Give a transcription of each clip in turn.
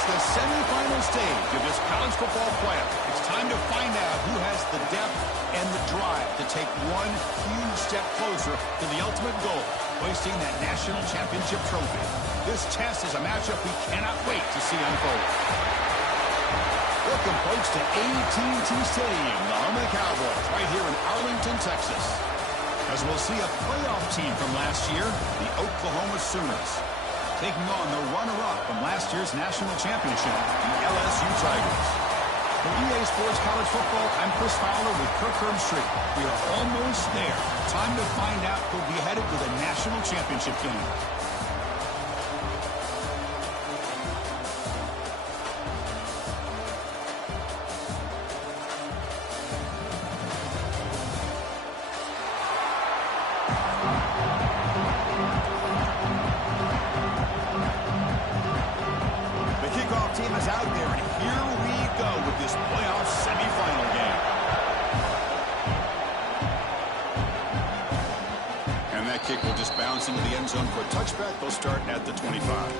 It's the semifinal stage of this college football playoff. It's time to find out who has the depth and the drive to take one huge step closer to the ultimate goal, hoisting that national championship trophy. This test is a matchup we cannot wait to see unfold. Welcome, folks, to AT&T Stadium, the home of the Cowboys, right here in Arlington, Texas. As we'll see a playoff team from last year, the Oklahoma Sooners, taking on the runner-up from last year's national championship, the LSU Tigers. For EA Sports College Football, I'm Chris Fowler with Kirk Herbstreit. We are almost there. Time to find out who'll be headed to the national championship game. Team is out there, and here we go with this playoff semifinal game. And that kick will just bounce into the end zone for a touchback. They'll start at the 25.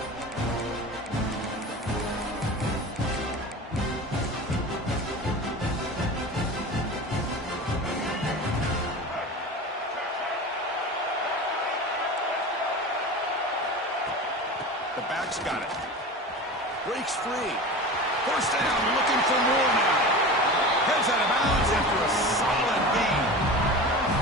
The back's got it. Breaks free. First down, looking for more now. Heads out of bounds after a solid gain.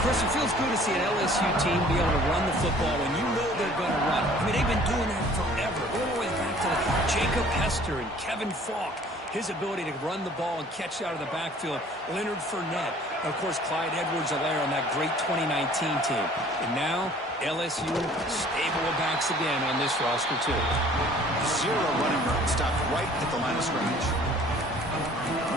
Chris, it feels good to see an LSU team be able to run the football when you know they're going to run. I mean, they've been doing that forever. All the way back to Jacob Hester and Kevin Falk. His ability to run the ball and catch out of the backfield. Leonard Fournette. And, of course, Clyde Edwards-Helaire on that great 2019 team. And now, LSU stable of backs again on this roster, too. Zero running room. Stopped right at the line of scrimmage.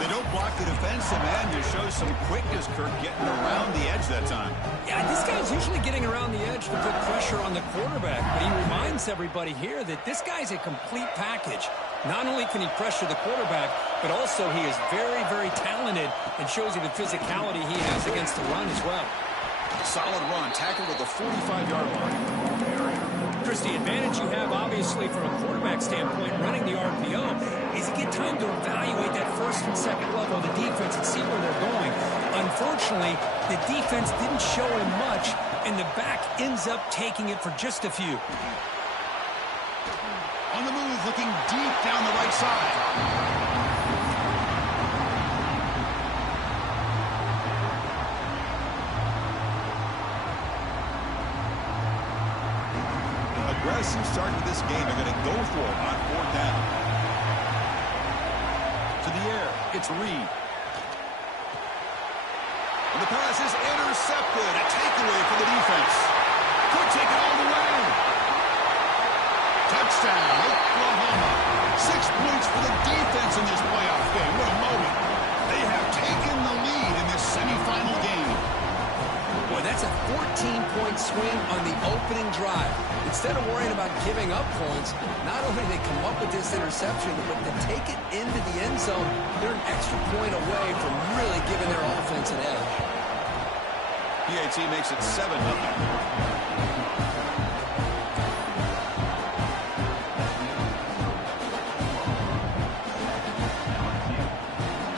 They don't block the defensive end. You show some quickness, Kirk, getting around the edge that time. Yeah, this guy's usually getting around the edge to put pressure on the quarterback. But he reminds everybody here that this guy's a complete package. Not only can he pressure the quarterback, but also he is very, very talented and shows you the physicality he has against the run as well. Solid run, tackled at the 45-yard line. Chris, the advantage you have, obviously, from a quarterback standpoint, running the RPO, is you get time to evaluate that first and second level of the defense and see where they're going. Unfortunately, the defense didn't show him much, and the back ends up taking it for just a few. On the move, looking deep down the right side. Aggressive start to this game. They're going to go for it on fourth down. To the air, it's Reed. And the pass is intercepted. A takeaway for the defense. Could take it all the way. Touchdown, Oklahoma. 6 points for the defense in this playoff game. What a moment. They have taken the lead in this semifinal game. Boy, that's a 14-point swing on the opening drive. Instead of worrying about giving up points, not only do they come up with this interception, but to take it into the end zone, they're an extra point away from really giving their offense an edge. PAT makes it 7-0.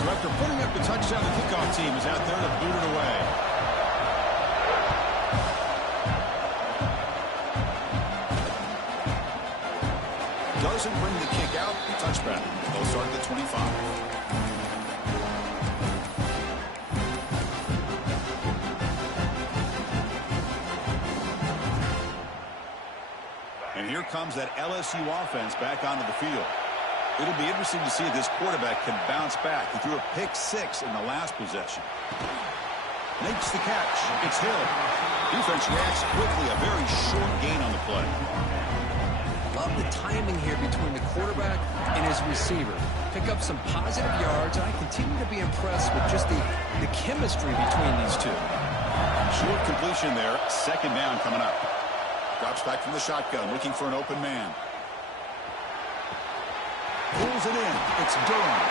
After putting up the touchdown, the kickoff team is out there to boot it away. Doesn't bring the kick out. Touchback. They'll start at the 25. And here comes that LSU offense back onto the field. It'll be interesting to see if this quarterback can bounce back. He threw a pick-6 in the last possession. Makes the catch. It's Hill. Defense reacts quickly. A very short gain on the play. Love the timing here between the quarterback and his receiver. Pick up some positive yards, and I continue to be impressed with just the chemistry between these two. Short completion there. Second down coming up. Drops back from the shotgun, looking for an open man. Pulls it in. It's Durham.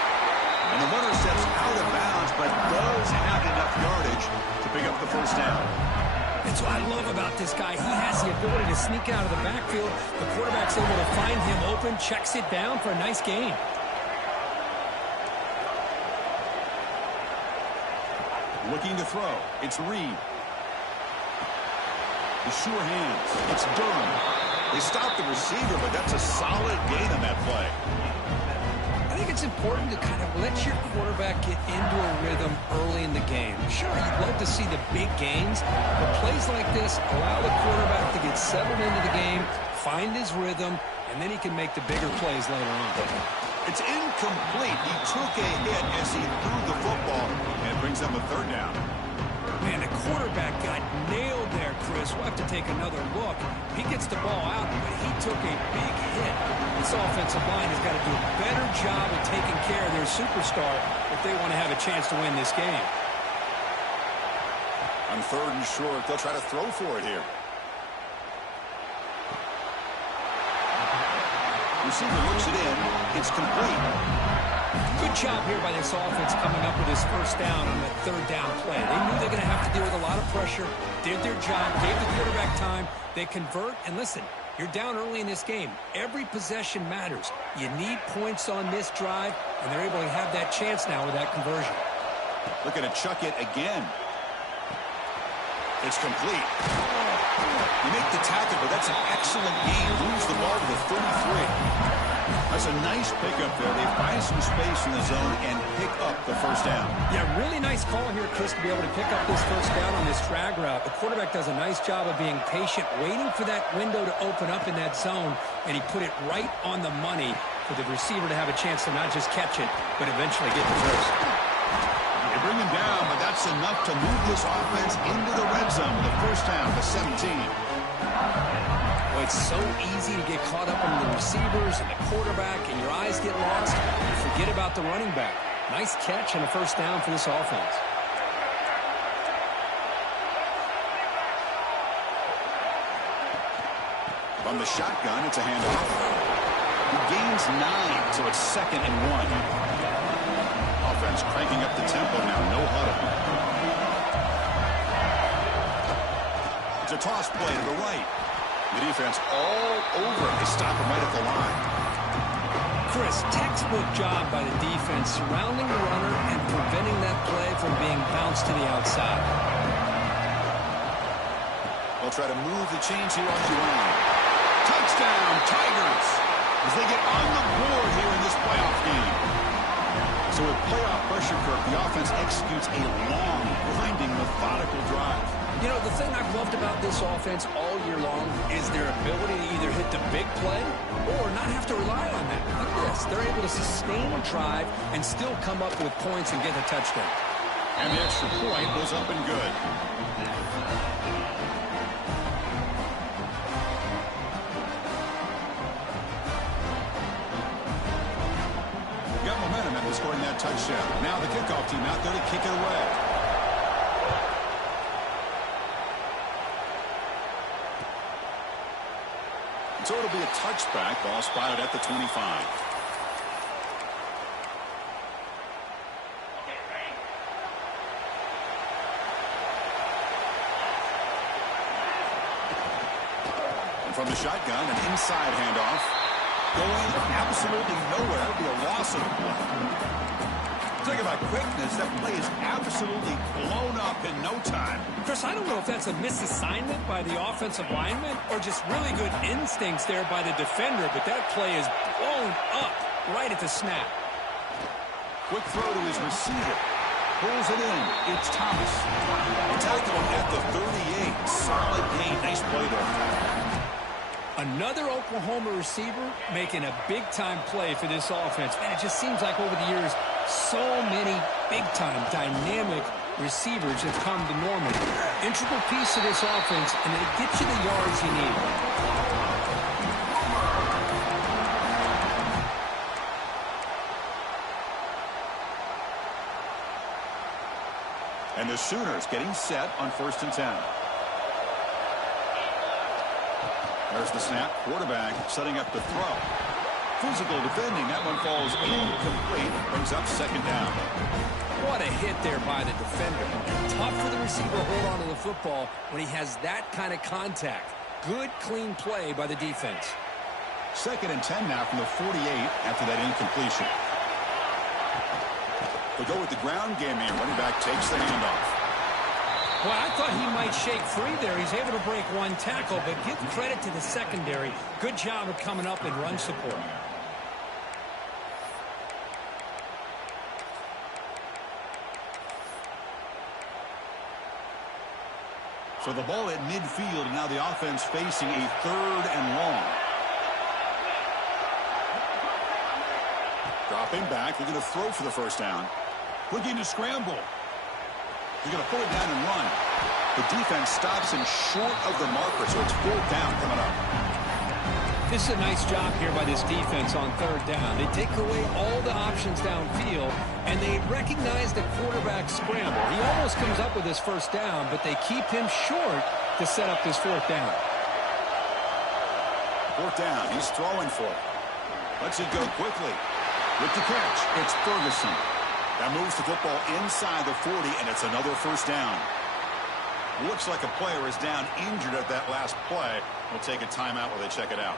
And the runner steps out of bounds, but does have enough yardage to pick up the first down. That's what I love about this guy. He has the ability to sneak out of the backfield. The quarterback's able to find him open, checks it down for a nice gain. Looking to throw. It's Reed. The sure hands. It's Durham. They stopped the receiver, but that's a solid gain on that play. I think it's important to kind of let your quarterback get into a rhythm early in the game. Sure, you'd love to see the big gains, but plays like this allow the quarterback to get settled into the game, find his rhythm, and then he can make the bigger plays later on. It's incomplete. He took a hit as he threw the football, and it brings up a third down. Man, the quarterback got nailed there, Chris. We'll have to take another look. He gets the ball out, but he took a big hit. This offensive line has got to do a better job of taking care of their superstar if they want to have a chance to win this game. On third and short, they'll try to throw for it here. Receiver looks it in. It's complete. Good job here by this offense coming up with his first down on that third down play. They knew they're going to have to deal with a lot of pressure, did their job, gave the quarterback time. They convert, and listen, you're down early in this game. Every possession matters. You need points on this drive, and they're able to have that chance now with that conversion. Looking to chuck it again. It's complete. You make the tackle, but that's an excellent gain. Lose the ball to the 33. That's a nice pickup there. They find some space in the zone and pick up the first down. Yeah, really nice call here, Chris, to be able to pick up this first down on this drag route. The quarterback does a nice job of being patient, waiting for that window to open up in that zone, and he put it right on the money for the receiver to have a chance to not just catch it, but eventually get the first. They bring him down, but that's enough to move this offense into the red zone with a first down to 17. Well, it's so easy to get caught up in the receivers and the quarterback, and your eyes get lost. You forget about the running back. Nice catch and a first down for this offense. From the shotgun, it's a handoff. He gains 9, so it's 2nd and 1. Offense cranking up the tempo now, no huddle. It's a toss play to the right. The defense all over it. They stop him right at the line. Chris, textbook job by the defense surrounding the runner and preventing that play from being bounced to the outside. They'll try to move the chains here on Juwan. Touchdown, Tigers, as they get on the board here in this playoff game. So with playoff pressure, Kirk, the offense executes a long, grinding, methodical drive. You know, the thing I've loved about this offense all year long is their ability to either hit the big play or not have to rely on that. Look at this. They're able to sustain a drive and still come up with points and get a touchdown. And the extra point was up and good. Got momentum after scoring that touchdown. Now the kickoff team out there to kick it away. So it'll be a touchback. Ball spotted at the 25. And from the shotgun, an inside handoff. Going absolutely nowhere. It'll be a loss of the play. Talk about quickness. That play is absolutely blown up in no time. Chris, I don't know if that's a misassignment by the offensive lineman or just really good instincts there by the defender, but that play is blown up right at the snap. Quick throw to his receiver. Pulls it in. It's Thomas. Tackle him at the 38. Solid gain. Nice play there. Another Oklahoma receiver making a big-time play for this offense. Man, it just seems like over the years, so many big-time, dynamic receivers have come to Norman. Integral piece of this offense, and they get you the yards you need. And the Sooners getting set on 1st and 10. There's the snap. Quarterback setting up the throw. physical defending. That one falls incomplete. Brings up second down. What a hit there by the defender. Tough for the receiver to hold on to the football when he has that kind of contact. Good, clean play by the defense. 2nd and 10 now from the 48 after that incompletion. They'll go with the ground game here. Running back takes the handoff. Well, I thought he might shake free there. He's able to break one tackle, but give credit to the secondary. Good job of coming up in run support. So the ball at midfield, and now the offense facing a 3rd and long. Dropping back, looking to throw for the first down. Looking to scramble. They're going to pull it down and run. The defense stops him short of the marker, so it's 4th down coming up. This is a nice job here by this defense on 3rd down. They take away all the options downfield, and they recognize the quarterback scramble. He almost comes up with his first down, but they keep him short to set up this 4th down. 4th down. He's throwing for it. Lets it go quickly. With the catch, it's Ferguson. That moves the football inside the 40, and it's another first down. Looks like a player is down injured at that last play. We'll take a timeout while they check it out.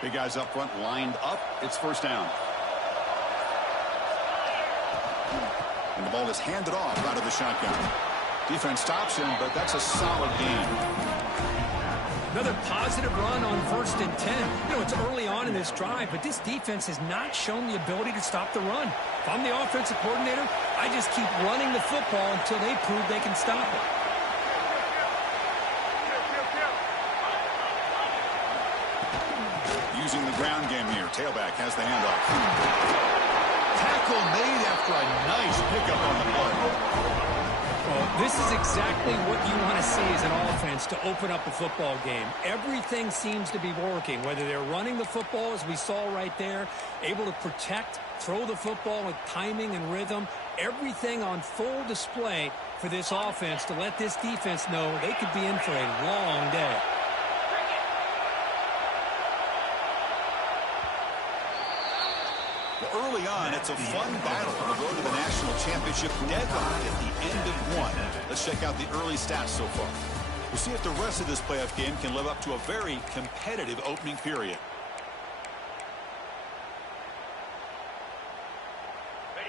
Big guys up front lined up. It's first down. And the ball is handed off out of the shotgun. Defense stops him, but that's a solid gain. Another positive run on 1st and 10. You know, it's early on in this drive, but this defense has not shown the ability to stop the run. If I'm the offensive coordinator, I just keep running the football until they prove they can stop it. Using the ground game here. Tailback has the handoff. Tackle made after a nice pickup on the play. Well, this is exactly what you want to see as an offense to open up a football game. Everything seems to be working, whether they're running the football, as we saw right there, able to protect, throw the football with timing and rhythm, everything on full display for this offense to let this defense know they could be in for a long day. Early on, it's a fun battle on the road to the national championship deadline at the end of one. Let's check out the early stats so far. We'll see if the rest of this playoff game can live up to a very competitive opening period.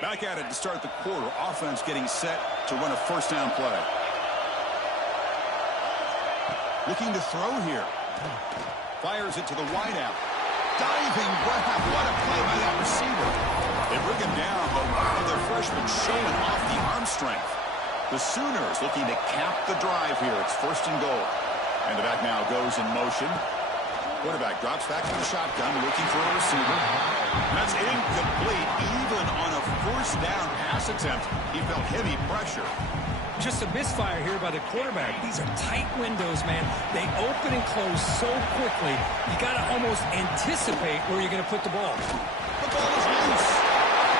Back at it to start the quarter. Offense getting set to run a first down play. Looking to throw here. Fires it to the wideout. Diving grab. What a play by that receiver. They bring him down, but wow, their freshman showing off the arm strength. The Sooners looking to cap the drive here. It's 1st and goal. And the back now goes in motion. Quarterback drops back to the shotgun, looking for a receiver. That's incomplete. Even on a first down pass attempt, he felt heavy pressure. Just a misfire here by the quarterback. These are tight windows, man. They open and close so quickly, you got to almost anticipate where you're going to put the ball. The ball is loose.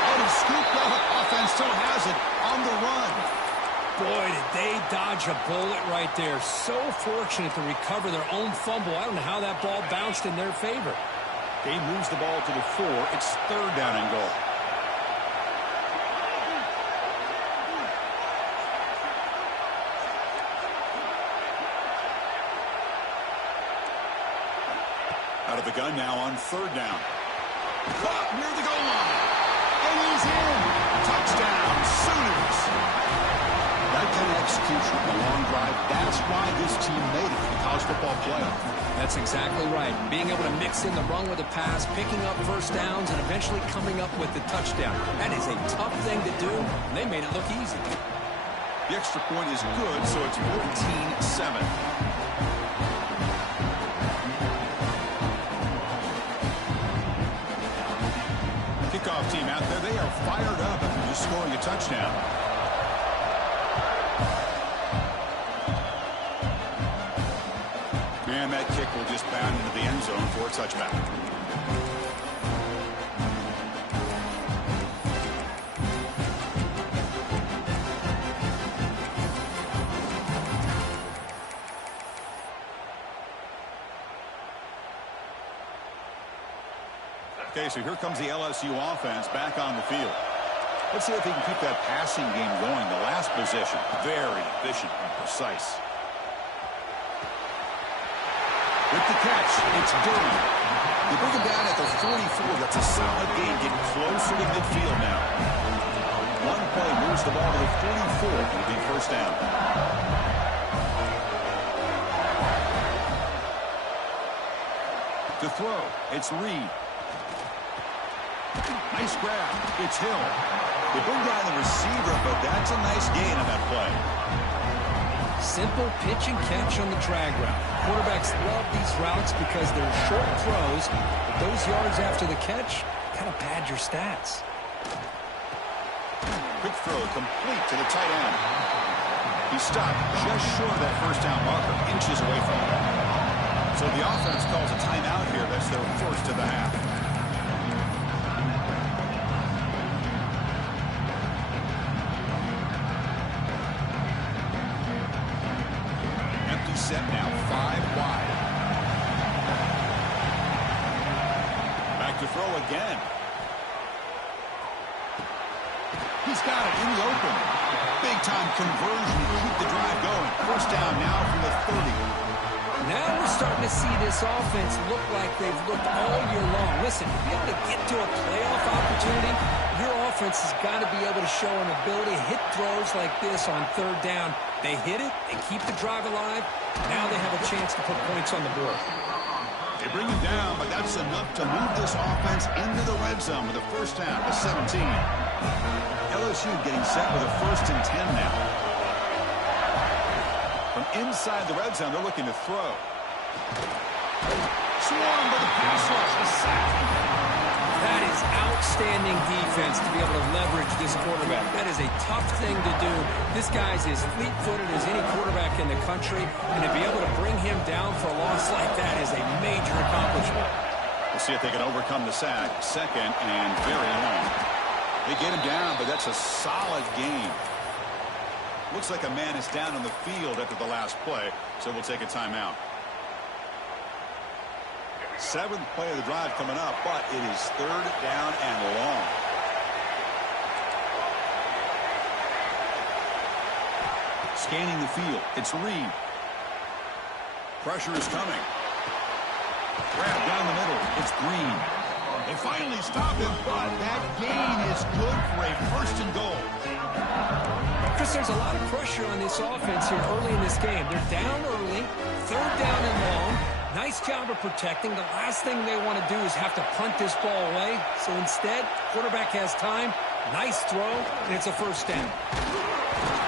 Oh, he scooped up. Offense still has it on the run. Boy, did they dodge a bullet right there. So fortunate to recover their own fumble. I don't know how that ball bounced in their favor. They moves the ball to the 4. It's 3rd down and goal. Out of the gun now on 3rd down. Caught near the goal line. And he's in. Touchdown, Sooners. That kind of execution on a long drive, that's why this team made it to the college football playoff. That's exactly right. Being able to mix in the run with the pass, picking up first downs, and eventually coming up with the touchdown. That is a tough thing to do, and they made it look easy. The extra point is good, so it's 14-7. Kickoff team out there, they are fired up after just scoring a touchdown. And that kick will just bound into the end zone for a touchback. Okay, so here comes the LSU offense back on the field. Let's see if he can keep that passing game going. The last possession, very efficient and precise. With the catch, it's Durham. They bring him down at the 44. That's a solid gain, getting closer to midfield now. One play moves the ball to the 44. It'll be first down. To throw, it's Reed. Nice grab. It's Hill. They bring down the receiver, but that's a nice gain on that play. Simple pitch and catch on the drag route. Quarterbacks love these routes because they're short throws, but those yards after the catch kind of pad your stats. Quick throw complete to the tight end. He stopped just short of that first down marker, inches away from it. So the offense calls a timeout here. That's their first of the half. Empty set now, 5 wide. Back to throw again. He's got it in the open. Big-time conversion to keep the drive going. First down now from the 30. Now we're starting to see this offense look like they've looked all year long. Listen, to be able to get to a playoff opportunity, your offense has got to be able to show an ability to hit throws like this on third down. They hit it, they keep the drive alive. Now they have a chance to put points on the board. They bring him down, but that's enough to move this offense into the red zone with a first down to 17. LSU getting set with a 1st and 10 now. From inside the red zone, they're looking to throw. Swarmed by the pass rush, a sack. That is outstanding defense to be able to leverage this quarterback. That is a tough thing to do. This guy's as fleet-footed as any quarterback in the country, and to be able to bring him down for a loss like that is a major accomplishment. We'll see if they can overcome the sack. Second and very long. They get him down, but that's a solid game. Looks like a man is down on the field after the last play, so we'll take a timeout. 7th play of the drive coming up, but it is 3rd down and long. Scanning the field, it's Reed. Pressure is coming. Grab down the middle, it's Green. They finally stop him, but that gain is good for a 1st and goal. Chris, there's a lot of pressure on this offense here early in this game. They're down early, 3rd down and long. Nice job of protecting. The last thing they want to do is have to punt this ball away. So instead, quarterback has time. Nice throw, and it's a 1st down.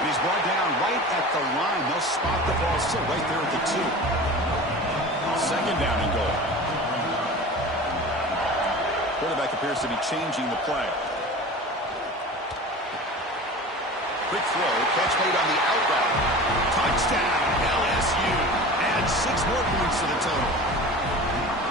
He's brought down right at the line. They'll spot the ball still right there at the 2. 2nd down and goal. Quarterback appears to be changing the play. Quick throw, catch made on the out route. Touchdown, LSU. Add 6 more points to the total.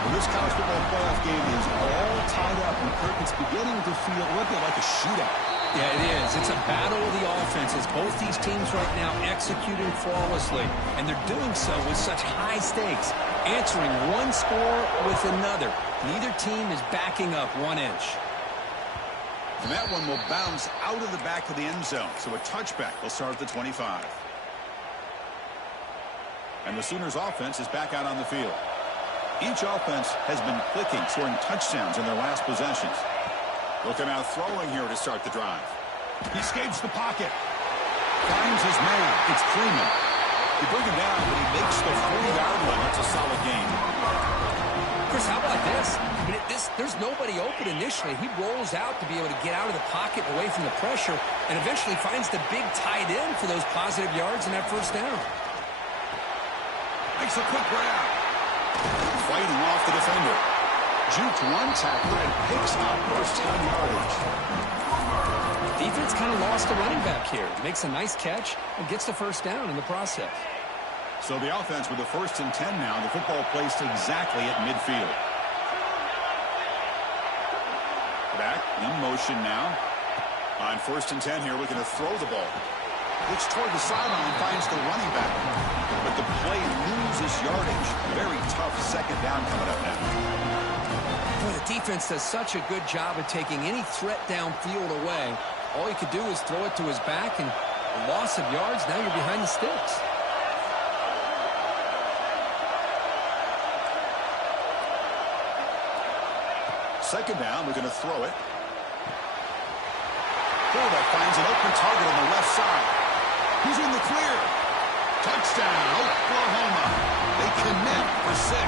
Well, this college football playoff game is all tied up, and Kirk, it's beginning to feel a little bit like a shootout. Yeah, it is. It's a battle of the offenses. Both these teams right now executing flawlessly, and they're doing so with such high stakes, answering one score with another. Neither team is backing up 1 inch. And that one will bounce out of the back of the end zone, so a touchback will start at the 25. And the Sooners offense is back out on the field. Each offense has been clicking, scoring touchdowns in their last possessions. Looking out throwing here to start the drive. He escapes the pocket. Finds his man. It's Freeman. They bring him down, but he makes the 40-yard line. That's a solid gain. Chris, how about this? I mean, there's nobody open initially. He rolls out to be able to get out of the pocket away from the pressure and eventually finds the big tight end for those positive yards in that 1st down. Makes a quick grab. Fighting off the defender. Juked one tackler and picks up first-down yardage. Defense kind of lost the running back here. Makes a nice catch and gets the 1st down in the process. So the offense with the 1st and 10 now. The football placed exactly at midfield. Back in motion now. On 1st and 10 here, looking to throw the ball. Looks toward the sideline, finds the running back. But the play loses yardage. Very tough 2nd down coming up now. Boy, the defense does such a good job of taking any threat downfield away. All you could do is throw it to his back, and a loss of yards, now you're behind the sticks. Second down, we're going to throw it. Quarterback finds an open target on the left side. He's in the clear. Touchdown, Oklahoma. They connect for 6.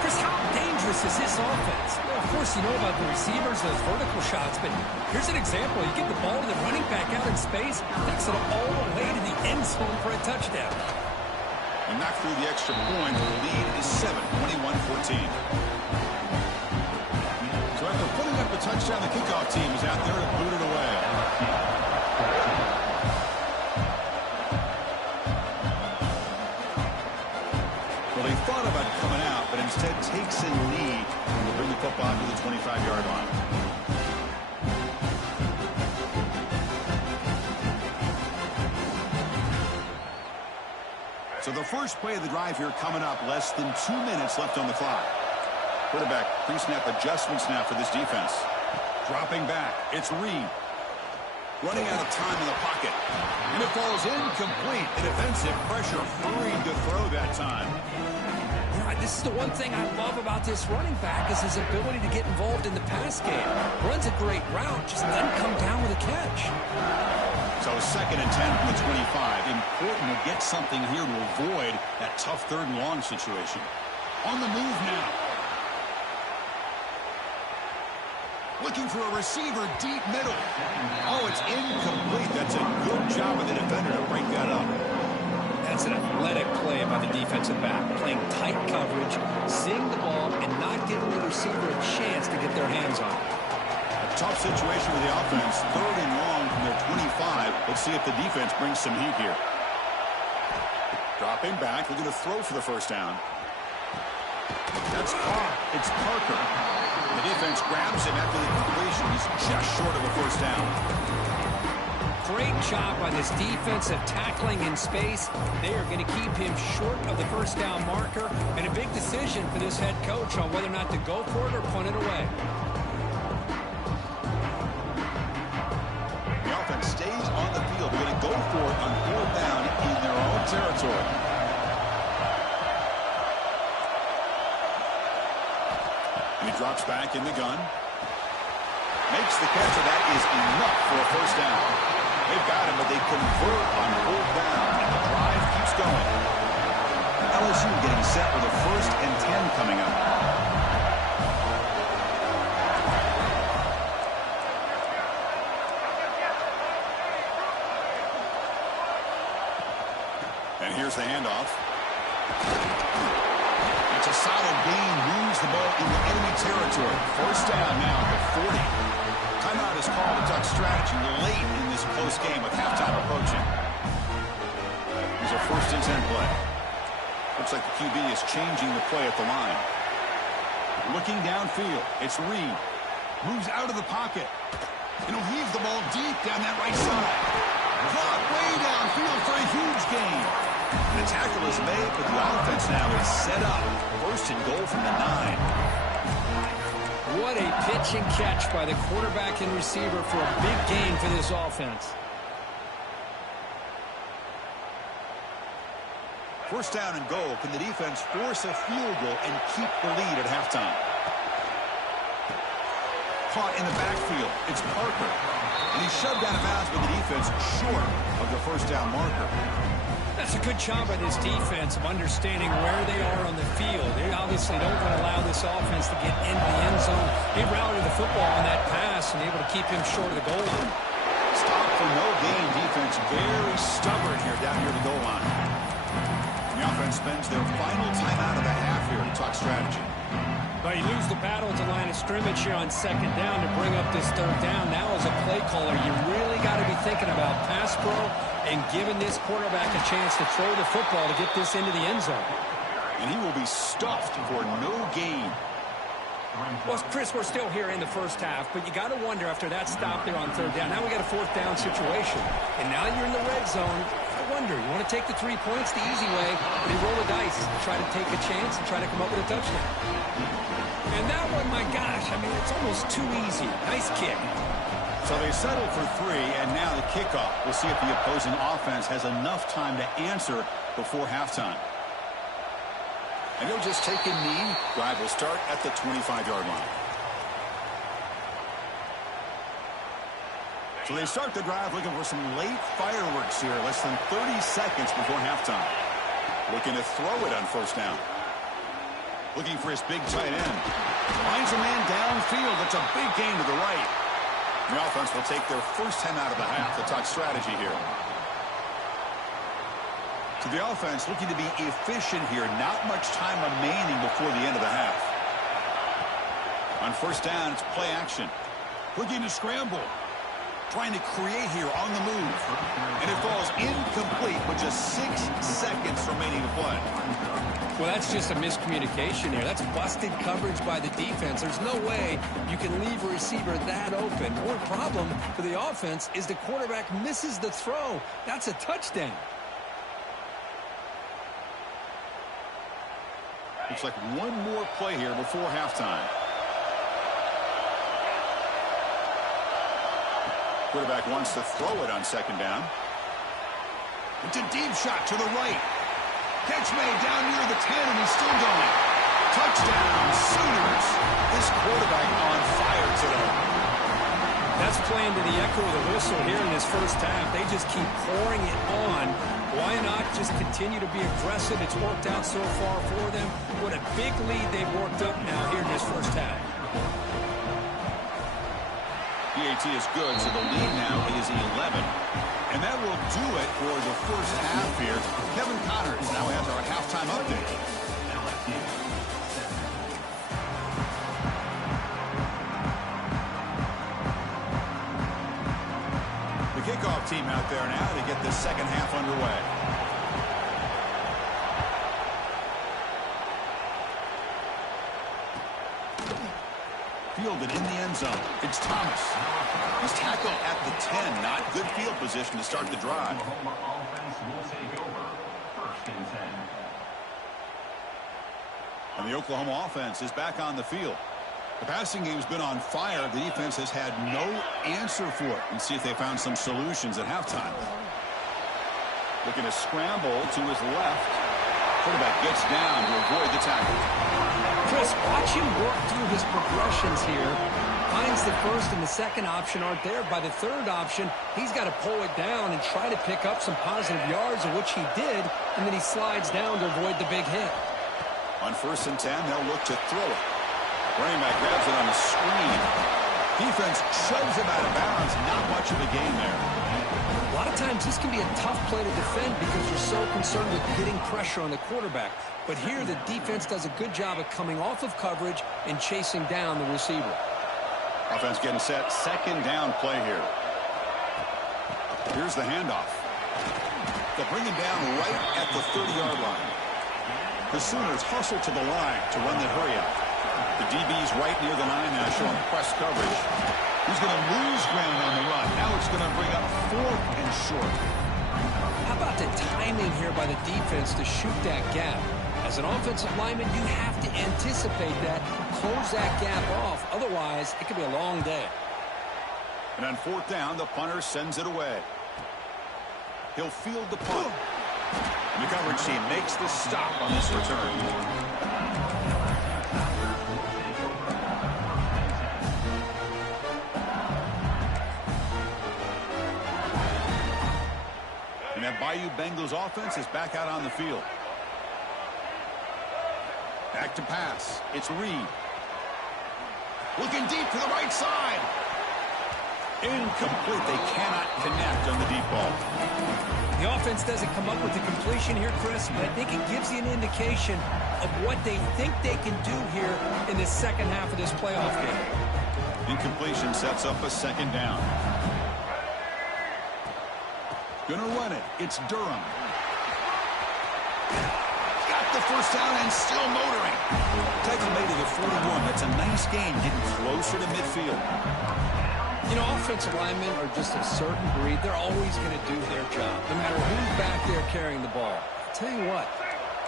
Chris, how dangerous is this offense? Well, of course, you know about the receivers, those vertical shots, but here's an example. You get the ball to the running back out in space, takes it all the way to the end zone for a touchdown. And knock through the extra point. The lead is 7, 21-14. So after putting up a touchdown, the kickoff team is out there to boot it away. Well, they thought about coming out, but instead takes a lead and will bring the football to the 25-yard line. So the first play of the drive here coming up, less than 2 minutes left on the clock. Quarterback pre-snap adjustments now for this defense. Dropping back, it's Reed. Running out of time in the pocket. And it falls incomplete. The defensive pressure hurried to throw that time. Yeah, this is the one thing I love about this running back is his ability to get involved in the pass game. Runs a great route, just doesn't come down with a catch. So 2nd and 10 from the 25. Important to get something here to avoid that tough 3rd and long situation. On the move now. Looking for a receiver deep middle. Oh, it's incomplete. That's a good job of the defender to break that up. That's an athletic play by the defensive back. Playing tight coverage, seeing the ball, and not giving the receiver a chance to get their hands on it. A tough situation with the offense. 3rd and long from their 25. Let's see if the defense brings some heat here. Dropping back. They're going to throw for the first down. That's caught. It's Parker. The defense grabs him after the completion. He's just short of a first down. Great job on this defensive tackling in space. They are going to keep him short of the first down marker. And a big decision for this head coach on whether or not to go for it or punt it away. The offense stays on the field. They're going to go for it on 4th down in their own territory. He drops back in the gun. Makes the catch, and that is enough for a first down. They've got him, but they convert on 4th down, and the drive keeps going. LSU getting set with a 1st and 10 coming up. And here's the handoff. It's a solid gain, moves the ball into enemy territory. First down now at the 40. Timeout is called to duck strategy late in this close game with halftime approaching. Here's a 1st and 10 play. Looks like the QB is changing the play at the line. Looking downfield, it's Reed. Moves out of the pocket. And he'll heave the ball deep down that right side. Caught way downfield for a huge gain. The tackle is made, but the offense now is set up. 1st and goal from the 9. What a pitch and catch by the quarterback and receiver for a big gain for this offense. 1st down and goal. Can the defense force a field goal and keep the lead at halftime? Caught in the backfield. It's Parker. And he's shoved out of bounds by the defense short of the first down marker. That's a good job by this defense of understanding where they are on the field. They obviously don't want to allow this offense to get into the end zone. He rallied the football on that pass and able to keep him short of the goal line. Stop for no gain defense. Very stubborn here down here at the goal line. The offense spends their final timeout of the half here to talk strategy. But you lose the battle at the line of scrimmage here on 2nd down to bring up this 3rd down. Now as a play caller, you really got to be thinking about pass pro and giving this quarterback a chance to throw the football to get this into the end zone. And he will be stuffed for no gain. Well, Chris, we're still here in the first half, but you got to wonder after that stop there on 3rd down. Now we got a 4th down situation. And now you're in the red zone. I wonder. You want to take the 3 points the easy way, but he rolled the dice, try to take a chance and try to come up with a touchdown. And that one, my gosh, I mean, it's almost too easy. Nice kick. So they settle for 3, and now the kickoff. We'll see if the opposing offense has enough time to answer before halftime. And he'll just take a knee. Drive will start at the 25-yard line. So they start the drive looking for some late fireworks here. Less than 30 seconds before halftime. Looking to throw it on first down. Looking for his big tight end. Finds a man downfield. That's a big gain to the right. The offense will take their first 10 out of the half. The top strategy here. So the offense looking to be efficient here. Not much time remaining before the end of the half. On first down, it's play action. Looking to scramble. Trying to create here on the move. And it falls incomplete with just 6 seconds remaining to play. Well, that's just a miscommunication here. That's busted coverage by the defense. There's no way you can leave a receiver that open. More problem for the offense is the quarterback misses the throw. That's a touchdown. Looks like one more play here before halftime. Quarterback wants to throw it on second down. It's a deep shot to the right. Catch made down near the 10, and he's still going. Touchdown, Sooners. This quarterback on fire today. That's playing to the echo of the whistle here in this first half. They just keep pouring it on. Why not just continue to be aggressive? It's worked out so far for them. What a big lead they've worked up now here in this first half. PAT is good, so the lead now is 11. And that will do it for the first half here. Kevin Connors now has our halftime update. The kickoff team out there now to get the second half underway. Fielded in the end zone. It's Thomas. He's tackled at the 10. Not good field position to start the drive. And the Oklahoma offense is back on the field. The passing game's been on fire. The defense has had no answer for it. And see if they found some solutions at halftime. Looking to scramble to his left. Quarterback gets down to avoid the tackle. Chris, watch him work through his progressions here. Finds the first and the second option aren't there. By the third option, he's got to pull it down and try to pick up some positive yards, of which he did, and then he slides down to avoid the big hit. On first and 10, they'll look to throw it. Running back grabs it on the screen. Defense shoves him out of bounds. Not much of a gain there. A lot of times this can be a tough play to defend because you're so concerned with getting pressure on the quarterback. But here the defense does a good job of coming off of coverage and chasing down the receiver. Offense getting set. Second down play here. Here's the handoff. They'll bring him down right at the 30-yard line. The Sooners hustle to the line to run the hurry up. The DB's right near the line now showing press coverage. He's going to lose ground on the run. Now it's going to bring up 4th and short. How about the timing here by the defense to shoot that gap? As an offensive lineman, you have to anticipate that, close that gap off. Otherwise, it could be a long day. And on 4th down, the punter sends it away. He'll field the punt. And the coverage team makes the stop on this return. And that Bayou Bengals offense is back out on the field. Back to pass. It's Reed. Looking deep to the right side. Incomplete. They cannot connect on the deep ball. The offense doesn't come up with the completion here, Chris, but I think it gives you an indication of what they think they can do here in the second half of this playoff game. Incompletion sets up a second down. Gonna run it. It's Durham. Got the first down and still motoring. Tackle made to the 41. That's a nice gain, getting closer to midfield. You know, offensive linemen are just a certain breed. They're always going to do their job, no matter who's back there carrying the ball. I'll tell you what,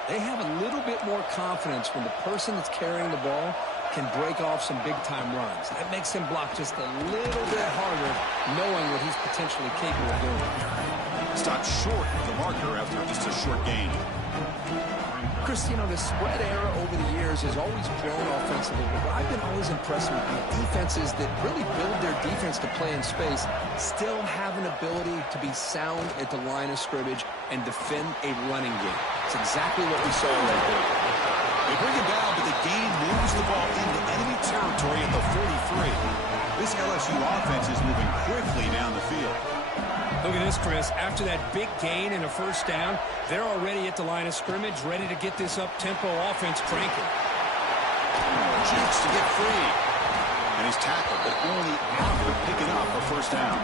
they have a little bit more confidence when the person that's carrying the ball can break off some big-time runs. That makes him block just a little bit harder, knowing what he's potentially capable of doing. Stopped short of the marker after just a short gain. Chris, you know, the spread era over the years has always grown offensively, but what I've been always impressed with defenses that really build their defense to play in space still have an ability to be sound at the line of scrimmage and defend a running game. It's exactly what we saw right there. They bring it down, but the gain moves the ball into enemy territory at the 43. This LSU offense is moving quickly down the field. Look at this, Chris. After that big gain and a first down, they're already at the line of scrimmage, ready to get this up-tempo offense cranking. Jukes to get free. And he's tackled, but only after picking up a first down.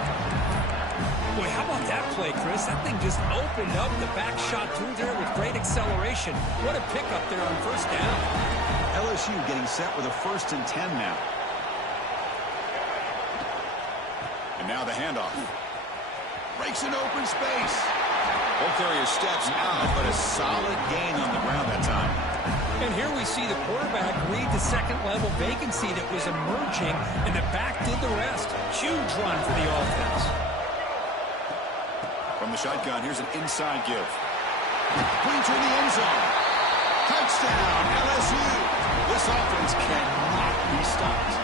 Boy, how about that play, Chris? That thing just opened up. The back shot through there with great acceleration. What a pickup there on first down. LSU getting set with a 1st and 10 now. And now the handoff. Breaks an open space. Ball carrier steps out, but a solid gain on the ground that time. And here we see the quarterback read the second-level vacancy that was emerging, and the back did the rest. Huge run for the offense. From the shotgun, here's an inside give. Pointer in the end zone. Touchdown, LSU. This offense cannot be stopped.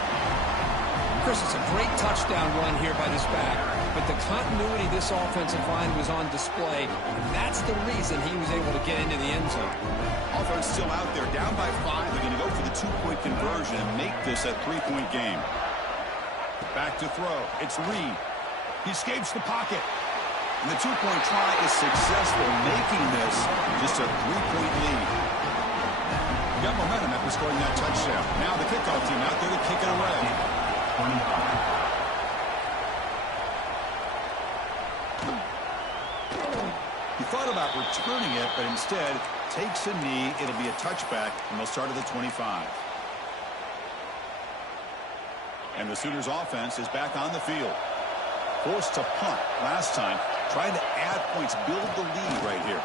Chris, it's a great touchdown run here by this back, but the continuity of this offensive line was on display, and that's the reason he was able to get into the end zone. Offense still out there, down by 5. They're going to go for the 2-point conversion and make this a 3-point game. Back to throw. It's Reed. He escapes the pocket. And the 2-point try is successful, making this just a 3-point lead. Got momentum after scoring that touchdown. Now the kickoff team out there to kick it away. 25. He thought about returning it, but instead takes a knee. It'll be a touchback, and they'll start at the 25. And the Sooners offense is back on the field. Forced to punt last time, trying to add points, build the lead right here.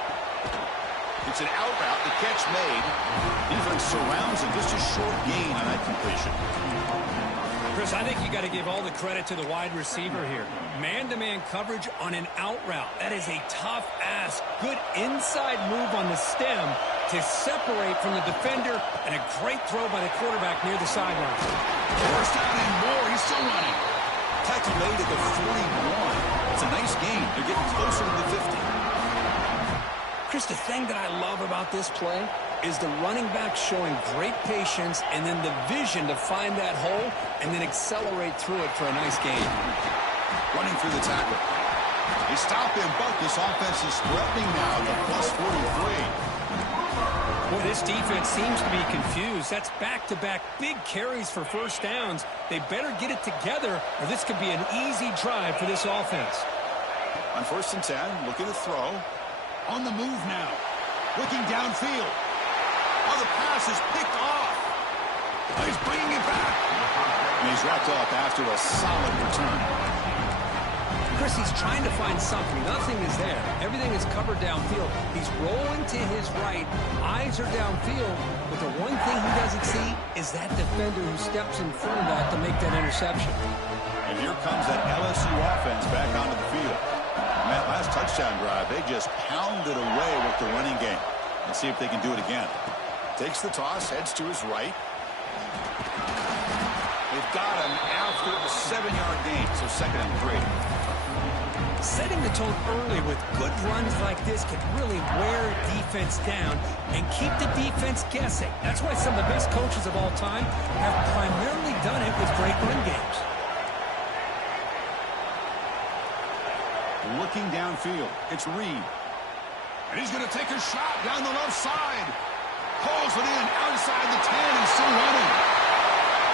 It's an out route, the catch made. Defense surrounds him, just a short gain on that completion. Chris, I think you got to give all the credit to the wide receiver here. Man-to-man coverage on an out route. That is a tough ask. Good inside move on the stem to separate from the defender, and a great throw by the quarterback near the sideline. Forced out and more. He's still running. Tackle made at the 41. It's a nice gain. They're getting closer to the 50. Chris, the thing that I love about this play is the running back showing great patience and then the vision to find that hole and then accelerate through it for a nice gain. Running through the tackle. They stop him, but this offense is threatening now to plus 43. Boy, this defense seems to be confused. That's back-to-back big carries for first downs. They better get it together or this could be an easy drive for this offense. On 1st and 10, looking to throw. On the move now. Looking downfield. Oh, the pass is picked off. Oh, he's bringing it back. And he's wrapped up after a solid return. Chris, he's trying to find something. Nothing is there. Everything is covered downfield. He's rolling to his right. Eyes are downfield. But the one thing he doesn't see is that defender who steps in front of that to make that interception. And here comes that LSU offense back onto the field. On that last touchdown drive, they just pounded away with the running game. Let's see if they can do it again. Takes the toss, heads to his right. They've got him after the 7-yard gain, so 2nd and 3. Setting the tone early with good runs like this can really wear defense down and keep the defense guessing. That's why some of the best coaches of all time have primarily done it with great run games. Looking downfield, it's Reed. And he's going to take a shot down the left side. Pulls it in outside the 10 and still running.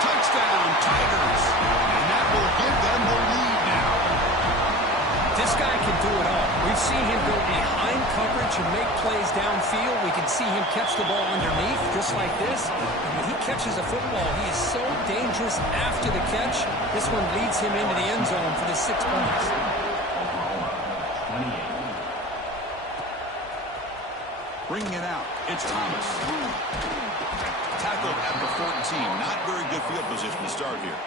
Touchdown, Tigers. And that will give them the lead now. This guy can do it all. We've seen him go behind coverage and make plays downfield. We can see him catch the ball underneath, just like this. And when he catches a football, he is so dangerous after the catch. This one leads him into the end zone for the 6 points. Bringing it out, it's Thomas. Tackled at the 14. Not very good field position to start here.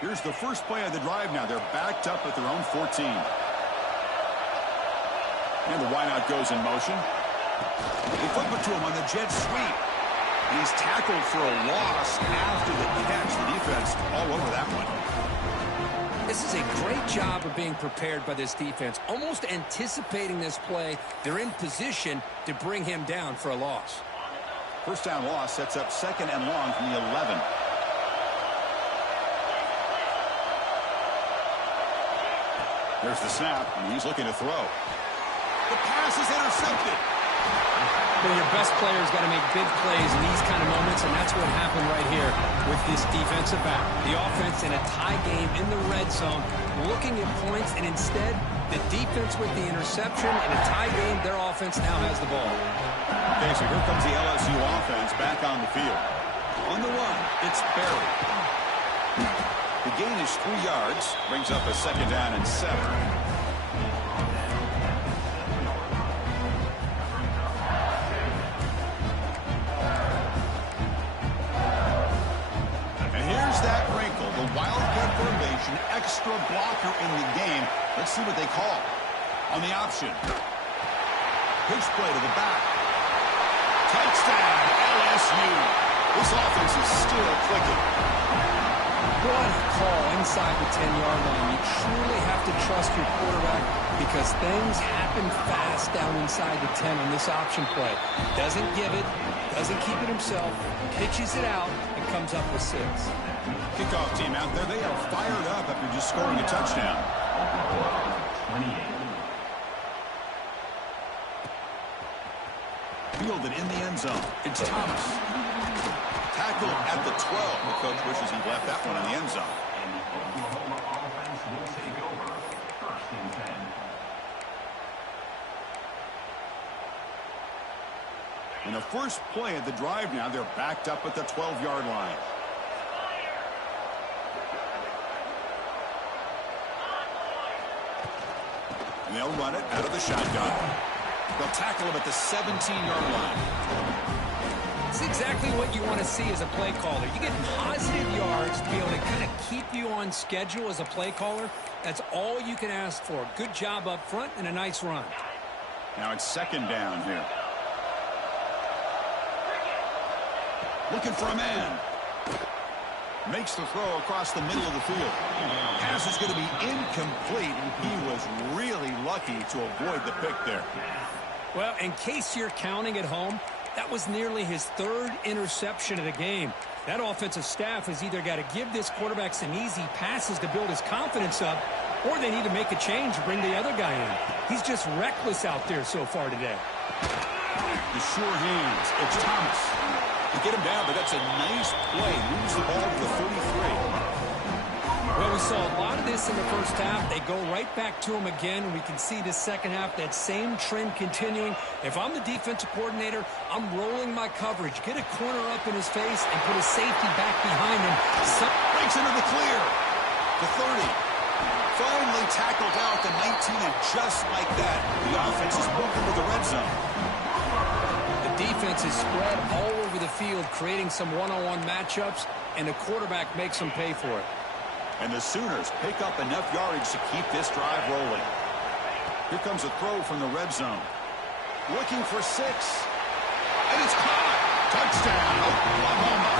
Here's the first play of the drive now. They're backed up at their own 14. And the wideout goes in motion. They flip it to him on the jet sweep. And he's tackled for a loss after the catch. The defense all over that one. This is a great job of being prepared by this defense. Almost anticipating this play. They're in position to bring him down for a loss. First down loss sets up 2nd and long from the 11. There's the snap, and he's looking to throw. The pass is intercepted. Well, your best player's got to make big plays in these kind of moments, and that's what happened right here with this defensive back. The offense in a tie game in the red zone, looking at points, and instead, the defense with the interception. In a tie game, their offense now has the ball. Okay, so here comes the LSU offense back on the field. On the run, it's Berry. The gain is 3 yards, brings up a 2nd down and 7. And here's that wrinkle, the Wildcat formation, extra blocker in the game. Let's see what they call. On the option. Pitch play to the back. Touchdown, LSU. This offense is still clicking. What a call inside the 10-yard line. You truly have to trust your quarterback because things happen fast down inside the 10 on this option play. Doesn't give it, doesn't keep it himself, pitches it out, and comes up with 6. Kickoff team out there. They are fired up after just scoring a touchdown. 28. Fielded in the end zone. It's Thomas. Tackled at the 12. The coach wishes he left that one in the end zone. In the first play of the drive now, they're backed up at the 12-yard line. And they'll run it out of the shotgun. They'll tackle him at the 17-yard line. It's exactly what you want to see as a play caller. You get positive yards to be able to kind of keep you on schedule as a play caller. That's all you can ask for. Good job up front and a nice run. Now it's 2nd down here. Looking for a man. Makes the throw across the middle of the field. Pass is going to be incomplete. He was really lucky to avoid the pick there. Well, in case you're counting at home, that was nearly his 3rd interception of the game. That offensive staff has either got to give this quarterback some easy passes to build his confidence up, or they need to make a change to bring the other guy in. He's just reckless out there so far today. The sure hands. It's Thomas. To get him down, but that's a nice play. Moves the ball to the 33. Well, we saw a lot of this in the first half. They go right back to him again, and we can see the second half, that same trend continuing. If I'm the defensive coordinator, I'm rolling my coverage. Get a corner up in his face and put a safety back behind him. Breaks into the clear. The 30. Finally tackled out the 19, and just like that, the offense is moving to the red zone. The defense is spread all over the field, creating some one-on-one matchups, and the quarterback makes them pay for it. And the Sooners pick up enough yardage to keep this drive rolling. Here comes a throw from the red zone. Looking for 6. And it's caught. Touchdown, Oklahoma.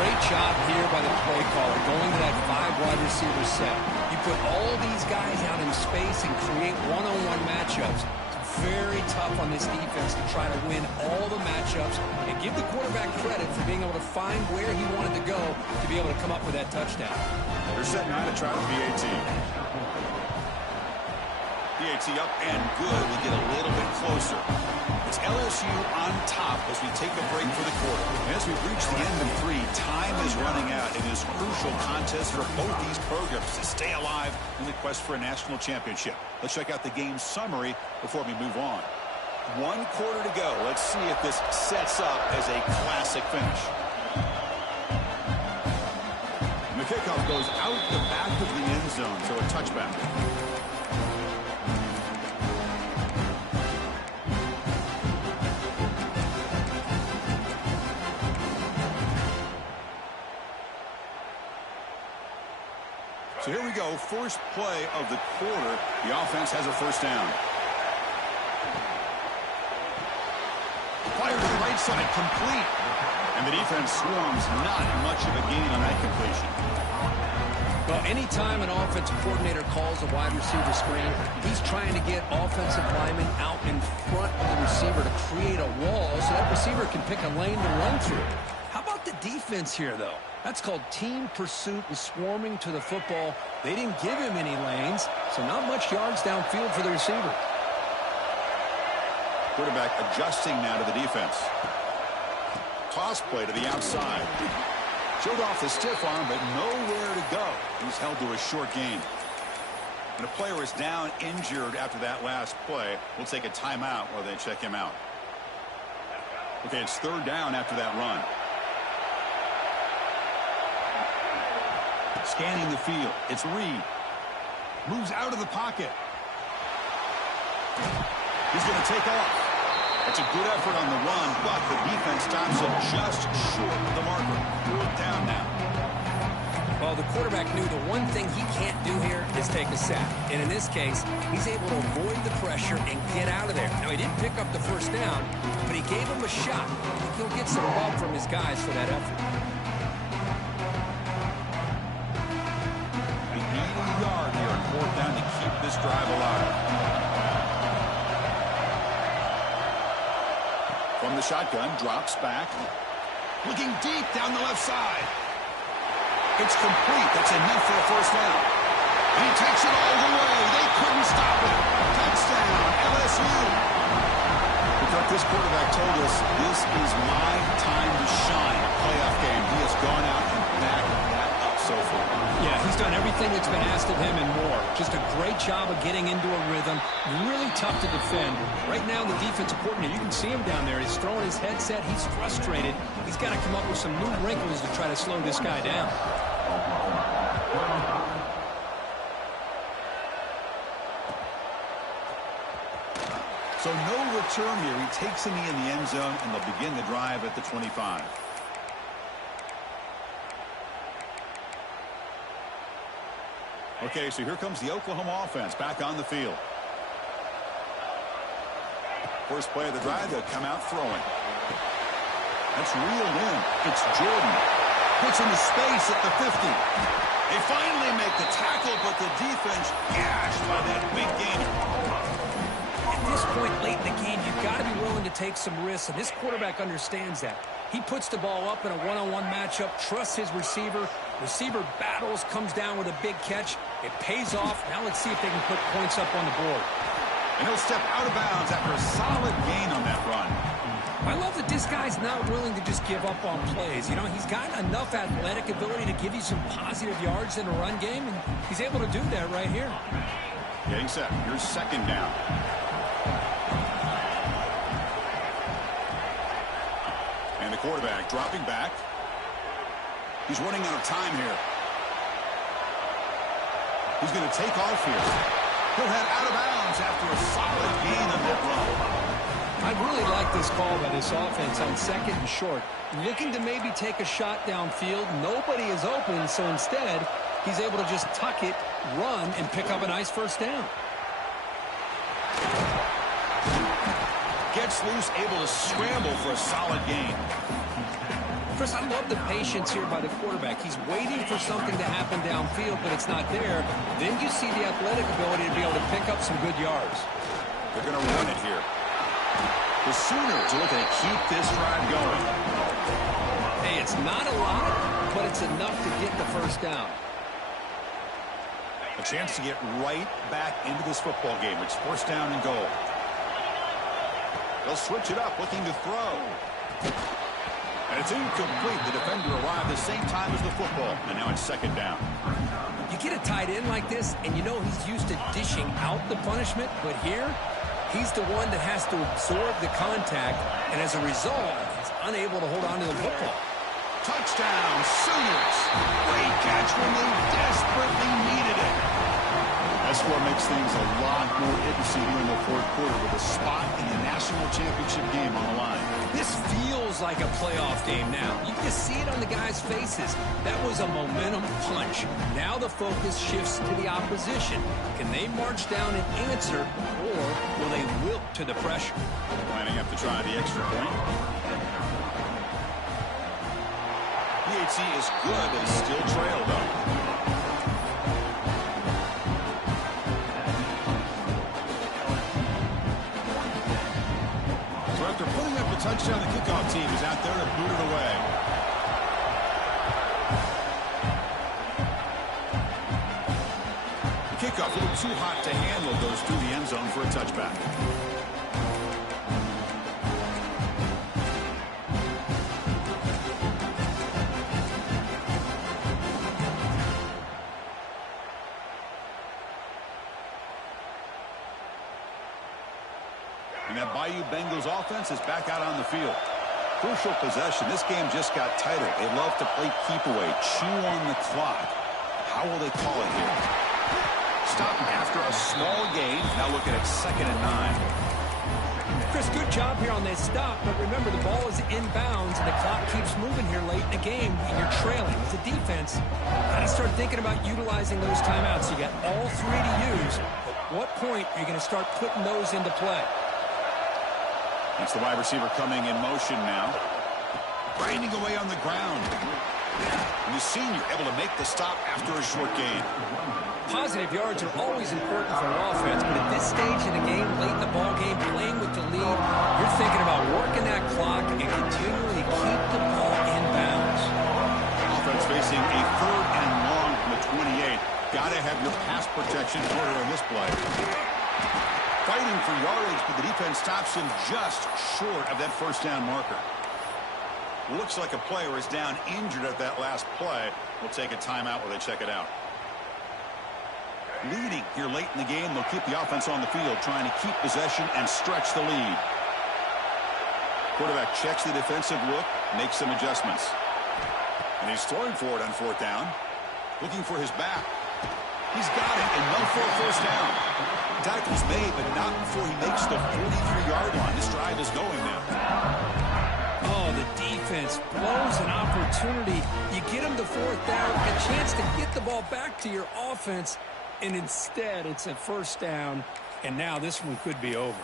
Great job here by the play caller, going to that 5 wide receiver set. You put all these guys out in space and create one-on-one matchups. Very tough on this defense to try to win all the matchups and give the quarterback credit for being able to find where he wanted to go to be able to come up with that touchdown. They're setting out to try the PAT. Gets the up and good. We get a little bit closer. It's LSU on top as we take a break for the quarter. As we reach the end of 3, time is running out. It is a crucial contest for both these programs to stay alive in the quest for a national championship. Let's check out the game summary before we move on. 1 quarter to go. Let's see if this sets up as a classic finish. And the kickoff goes out the back of the end zone, so a touchback. So here we go, first play of the quarter. The offense has a first down. Fire to the right side, complete. And the defense swarms, not much of a gain on that completion. Well, anytime an offensive coordinator calls a wide receiver screen, he's trying to get offensive linemen out in front of the receiver to create a wall so that receiver can pick a lane to run through. How about the defense here, though? That's called team pursuit and swarming to the football. They didn't give him any lanes, so not much yards downfield for the receiver. Quarterback adjusting now to the defense. Toss play to the outside. Showed off the stiff arm, but nowhere to go. He's held to a short gain. When a player is down injured after that last play, we'll take a timeout while they check him out. Okay, it's 3rd down after that run. Scanning the field. It's Reed. Moves out of the pocket. He's going to take off. That's a good effort on the run, but the defense stops him just short of the marker. 4th down now. Well, the quarterback knew the one thing he can't do here is take a sack. And in this case, he's able to avoid the pressure and get out of there. Now, he didn't pick up the first down, but he gave him a shot. I think he'll get some love from his guys for that effort. They need a yard here on 4th down to keep this drive alive. From the shotgun, drops back. Looking deep down the left side. It's complete. That's enough for a first down. And he takes it all the way. They couldn't stop it. Touchdown, LSU. This quarterback told us this is my time to shine. A playoff game. He has gone out and backed that up so far. Yeah, he's done everything that's been asked of him and more. Just a great job of getting into a rhythm. Really tough to defend. Right now, the defensive coordinator, you can see him down there. He's throwing his headset. He's frustrated. He's got to come up with some new wrinkles to try to slow this guy down. So no return here. He takes him in the end zone, and they'll begin the drive at the 25. Okay, so here comes the Oklahoma offense back on the field. First play of the drive, they'll come out throwing. That's reeled in. It's Jordan. Gets into space at the 50. They finally make the tackle, but the defense gashed by that big gainer. At this point late in the game, you've got to be willing to take some risks, and this quarterback understands that. He puts the ball up in a one-on-one matchup, trusts his receiver. Receiver battles, comes down with a big catch. It pays off. Now let's see if they can put points up on the board. And he'll step out of bounds after a solid gain on that run. I love that this guy's not willing to just give up on plays. You know, he's got enough athletic ability to give you some positive yards in a run game, and he's able to do that right here. Getting set. Here's 2nd down. And the quarterback dropping back. He's running out of time here. He's going to take off here. He'll head out of bounds after a solid gain on that run. I really like this call by this offense on 2nd and short. Looking to maybe take a shot downfield. Nobody is open, so instead, he's able to just tuck it, run, and pick up a nice first down. Gets loose, able to scramble for a solid gain. Chris, I love the patience here by the quarterback. He's waiting for something to happen downfield, but it's not there. Then you see the athletic ability to be able to pick up some good yards. They're going to run it here. The Sooners are looking to keep this drive going. Hey, it's not a lot, but it's enough to get the first down. A chance to get right back into this football game. It's first down and goal. They'll switch it up, looking to throw. And it's incomplete. The defender arrived the same time as the football. And now it's second down. You get a tight end like this, and you know he's used to dishing out the punishment. But here, he's the one that has to absorb the contact. And as a result, he's unable to hold on to the football. Touchdown, Sooners. Great catch when they desperately needed it. That score makes things a lot more interesting here in the fourth quarter with a spot in the national championship game on the line. This feels like a playoff game now. You can just see it on the guys' faces. That was a momentum punch. Now the focus shifts to the opposition. Can they march down and answer, or will they wilt to the pressure? Lining up to try the extra point. PAT is good, but still trailed, though. So after putting up a touchdown, the kickoff team is out there to boot it away. The kickoff, a little too hot to handle, goes through the end zone for a touchback. And that Bayou Bengals offense is back out on the field. Crucial possession. This game just got tighter. They love to play keep away, chew on the clock. How will they call it here? Stop after a small gain. Now looking at 2nd and 9. Chris, good job here on this stop, but remember the ball is inbounds and the clock keeps moving here late in the game and you're trailing. As a defense, got to start thinking about utilizing those timeouts. You got all three to use. At what point are you going to start putting those into play? It's the wide receiver coming in motion now. Grinding away on the ground. And the senior able to make the stop after a short gain. Positive yards are always important for an offense, but at this stage in the game, late in the ball game, playing with the lead, you're thinking about working that clock and continually keep the ball in bounds. Offense facing a 3rd and long from the 28. Got to have your pass protection in order on this play. Fighting for yardage, but the defense stops him just short of that first down marker. Looks like a player is down injured at that last play. We'll take a timeout while they check it out. Leading here late in the game, they'll keep the offense on the field, trying to keep possession and stretch the lead. Quarterback checks the defensive look, makes some adjustments. And he's throwing for it on 4th down. Looking for his back. He's got it, and no for a first down. Tackle's made, but not before he makes the 43-yard line. This drive is going now. Oh, the defense blows an opportunity. You get them to 4th down, a chance to get the ball back to your offense, and instead it's a first down, and now this one could be over.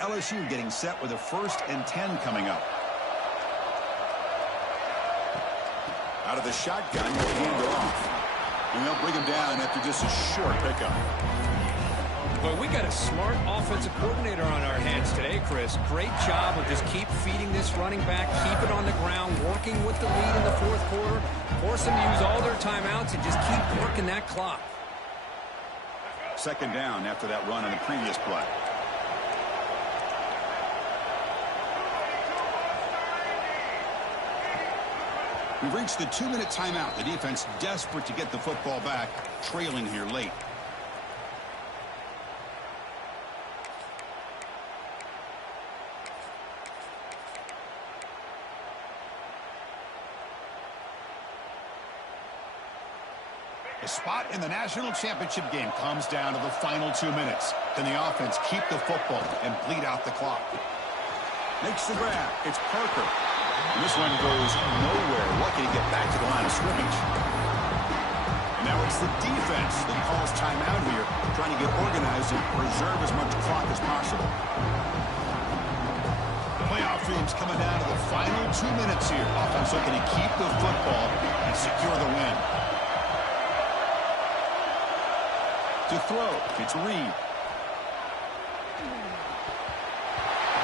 LSU getting set with a 1st and 10 coming up. Out of the shotgun, they'll hand it off. And they'll bring him down after just a short pickup. Well, we got a smart offensive coordinator on our hands today, Chris. Great job of just keep feeding this running back, keep it on the ground, working with the lead in the 4th quarter, force them to use all their timeouts, and just keep working that clock. 2nd down after that run on the previous play. We've reached the 2-minute timeout. The defense desperate to get the football back, trailing here late. The spot in the national championship game comes down to the final 2 minutes. Can the offense keep the football and bleed out the clock? Makes the grab. It's Parker. And this one goes nowhere. Lucky to get back to the line of scrimmage. And now it's the defense that calls timeout here, trying to get organized and preserve as much clock as possible. The playoff team's coming down to the final 2 minutes here. Offense looking to keep the football and secure the win. To throw, it's Reed.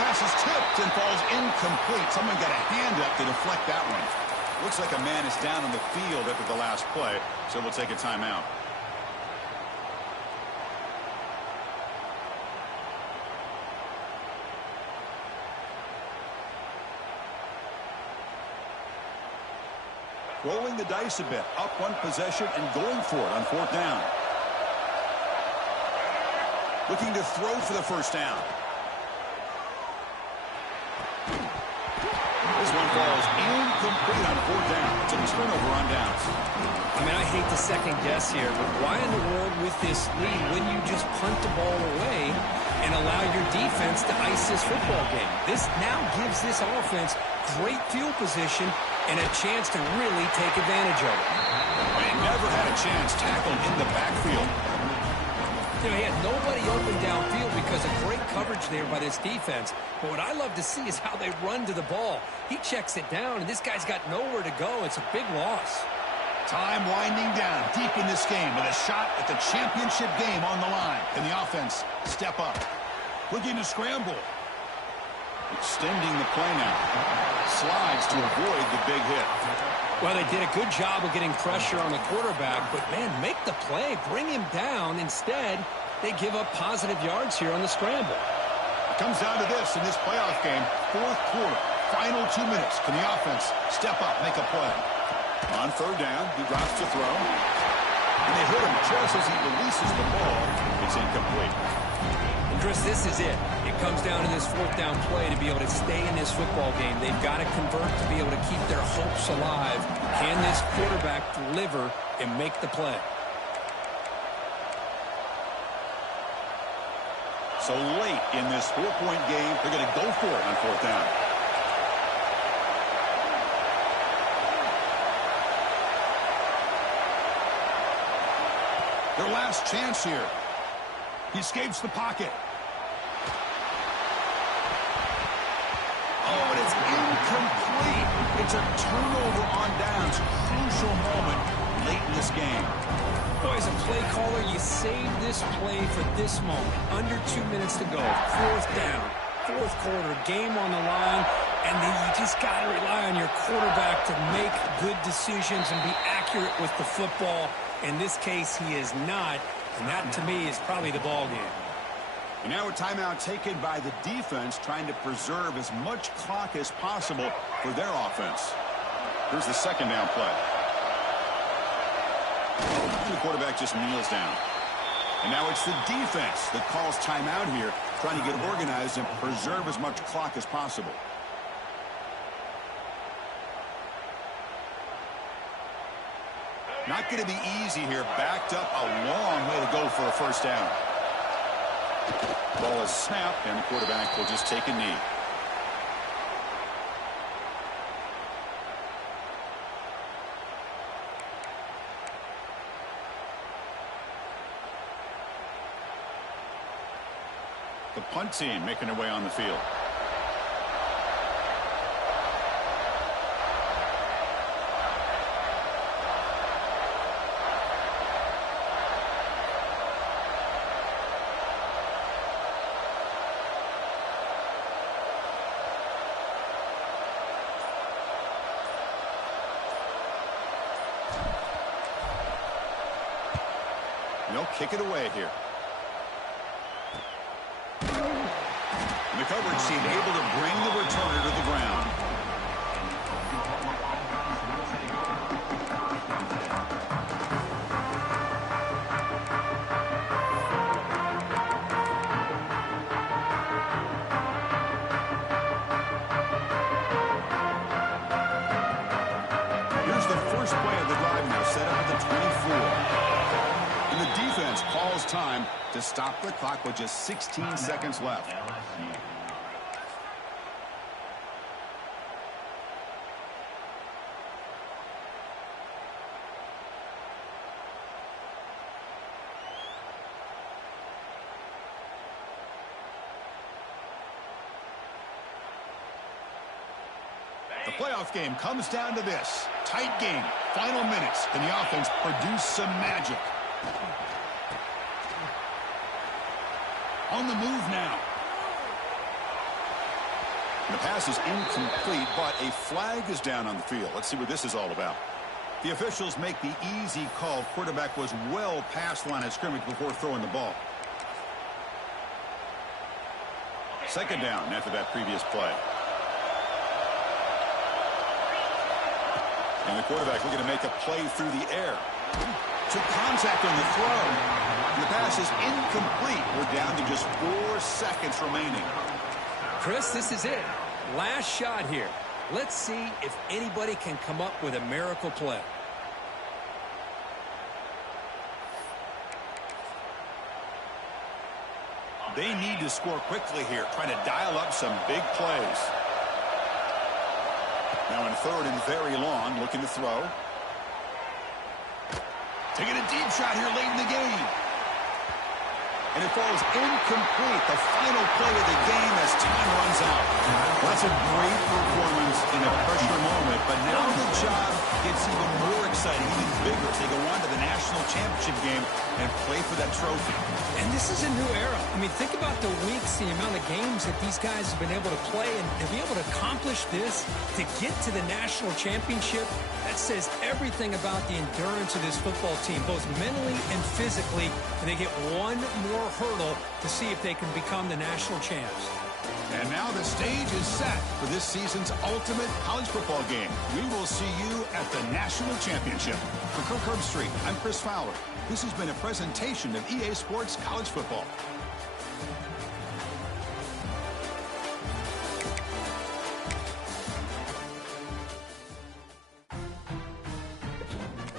Pass is tipped and falls incomplete. Someone got a hand up to deflect that one. Looks like a man is down on the field after the last play, so we'll take a timeout. Rolling the dice a bit, up one possession and going for it on fourth down. Looking to throw for the first down. This one falls incomplete on fourth down. It's a turnover on downs. I mean, I hate to second guess here, but why in the world with this lead wouldn't you just punt the ball away and allow your defense to ice this football game? This now gives this offense great field position and a chance to really take advantage of it. They never had a chance tackled in the backfield. You know, he had nobody open downfield because of great coverage there by this defense. But what I love to see is how they run to the ball. He checks it down, and this guy's got nowhere to go. It's a big loss. Time winding down deep in this game with a shot at the championship game on the line. Can the offense step up? Looking to scramble. Extending the play now. Slides to avoid the big hit. Well, they did a good job of getting pressure on the quarterback, but, man, make the play. Bring him down. Instead, they give up positive yards here on the scramble. It comes down to this in this playoff game. Fourth quarter, final 2 minutes. Can the offense step up, make a play? On third down, he drops to throw. And they hit him just as he releases the ball. It's incomplete. Chris, this is it. It comes down to this fourth down play to be able to stay in this football game. They've got to convert to be able to keep their hopes alive. Can this quarterback deliver and make the play? So late in this 4-point game, they're going to go for it on fourth down. Their last chance here. He escapes the pocket. Oh, and it's incomplete. It's a turnover on downs. Crucial moment late in this game. Boy, as a play caller, you save this play for this moment. Under 2 minutes to go. Fourth down. Fourth quarter. Game on the line. And then you just got to rely on your quarterback to make good decisions and be accurate with the football. In this case, he is not. And that, to me, is probably the ball game. And now a timeout taken by the defense, trying to preserve as much clock as possible for their offense. Here's the second down play. The quarterback just kneels down. And now it's the defense that calls timeout here, trying to get organized and preserve as much clock as possible. Not going to be easy here. Backed up a long way to go for a first down. Ball is snapped, and the quarterback will just take a knee. The punt team making their way on the field. They'll kick it away here. And the coverage team able to bring the returner to the ground. Here's the first play of the drive now, set up at the 24. The defense calls time to stop the clock with just 16 seconds left. The playoff game comes down to this. Tight game. Final minutes. Can the offense produce some magic? On the move now. The pass is incomplete, but a flag is down on the field. Let's see what this is all about. The officials make the easy call. Quarterback was well past the line of scrimmage before throwing the ball. Second down after that previous play. And the quarterback looking to make a play through the air. Took contact on the throw. The pass is incomplete. We're down to just 4 seconds remaining. Chris, this is it. Last shot here. Let's see if anybody can come up with a miracle play. They need to score quickly here, trying to dial up some big plays. Now in third and very long, looking to throw. Taking a deep shot here late in the game. And it falls incomplete. The final play of the game as time runs out. That's a great performance in a pressure moment, but now the job gets even more exciting, even bigger as they go on to the national championship game and play for that trophy. And this is a new era. I mean, think about the weeks, the amount of games that these guys have been able to play, and to be able to accomplish this, to get to the national championship, that says everything about the endurance of this football team, both mentally and physically. And they get one more hurdle to see if they can become the national champs. And now the stage is set for this season's ultimate college football game. We will see you at the national championship. For Kirk Herbstreit, I'm Chris Fowler. This has been a presentation of EA Sports College Football.